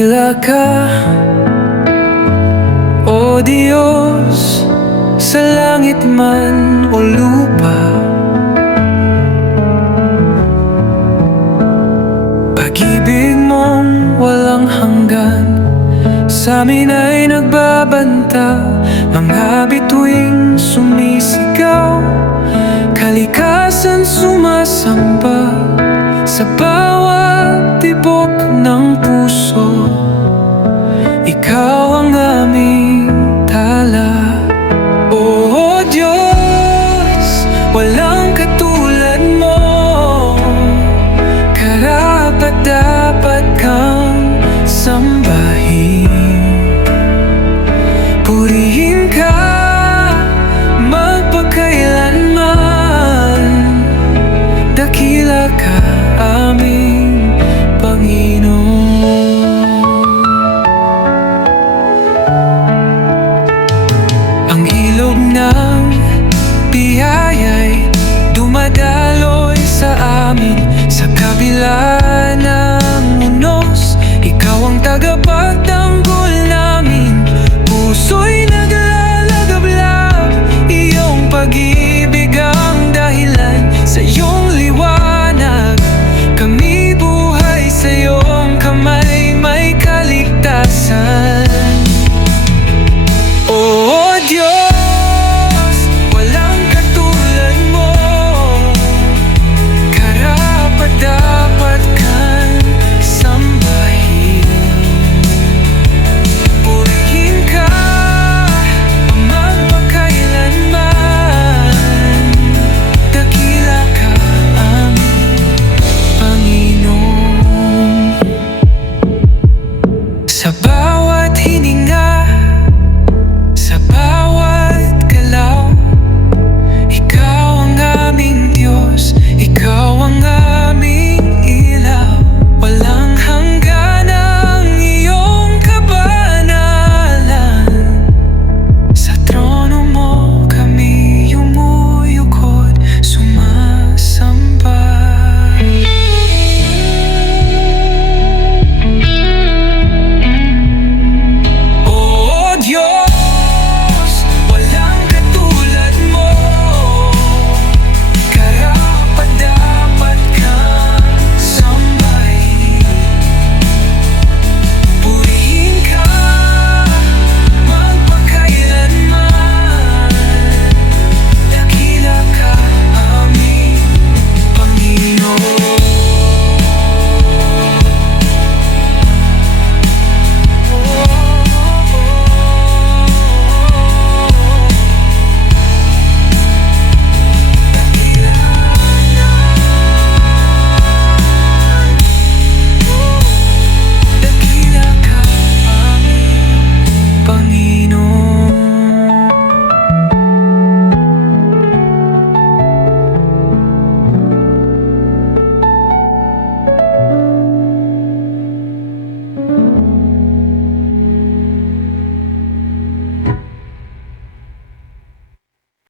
Dakila ka, O Diyos, sa langit man o lupa. Pag-ibig mong walang hanggan sa amin ay nagbabanta. Mga bituing sumisigaw, kalikasan sumasamba sa bawat tibok ng puso. Ikaw ang aming tala. O Diyos, walang katulad mo. Karapat-dapat kang sambahin. Purihin ka magpakailanman. Dakila ka, aming Panginoon. Ang ilog ng biyaya'y dumadaloy sa amin sa kabila